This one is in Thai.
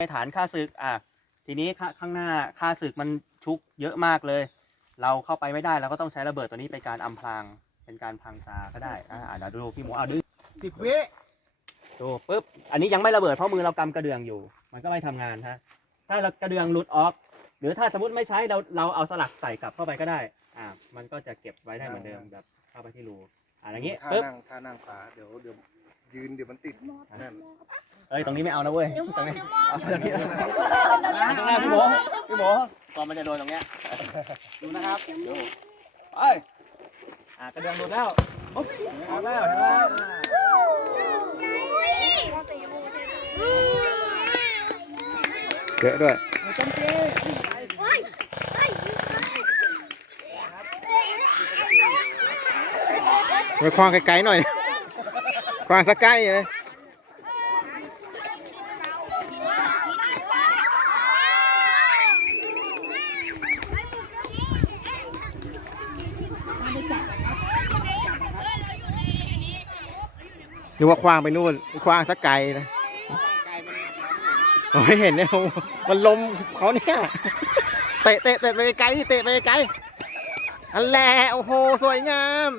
ในฐานค่าศึกอะทีนี้ข้าข้างหน้าค่าศึกมันชุกเยอะมากเลย เราเข้าไปไม่ได้เราก็ต้องใช้ระเบิดตัวนี้เป็นการอำพรางเป็นการพรางตาก็ได้อ่าเดี๋ยวดูพี่หมูเอาดึงสิบวิดูปุ๊บอันนี้ยังไม่ระเบิดเพราะมือเรากำกระเดื่องอยู่ มันก็ไม่ทำงานฮะถ้าเรากระเดื่องหลุดออก หรือถ้าสมมติไม่ใช้เราเราเอาสลักใส่กลับเข้าไปก็ได้อ่ามันก็จะเก็บไว้ได้เหมือนเดิมแบบเข้าไปที่รูอ่าอย่างงี้ท่าปุ๊บนั่งท่านั่งปลาเดี๋ยวเดี๋ยวยืนเดี๋ยวมันติดนั่น เอ้ยตรงนี้ไม่เอานะเว้ย เดี๋ยวมตรองงนี้เดี๋ยวมองเอาตรงนี้ตรงหน้าพี่หมูพี่หมูก่อนมันจะโดนตรงเนี้ย ดูนะครับดูไปอ่ากระเดื่องหลุดแล้วปุ๊บออกแล้วเห็นไหมอ่าเยอะด้วยไปคว้างไกลๆหน่อยคว้างสักใกล้เลย นึกว่าคว้างไปนู่นคว้างสักไกลนะโอ้ยเห็นเนี่ยมันลมเขาเนี่ยเตะเตะเตะไปไกลที่เตะไปไกลอันแหละโอ้โหสวยงาม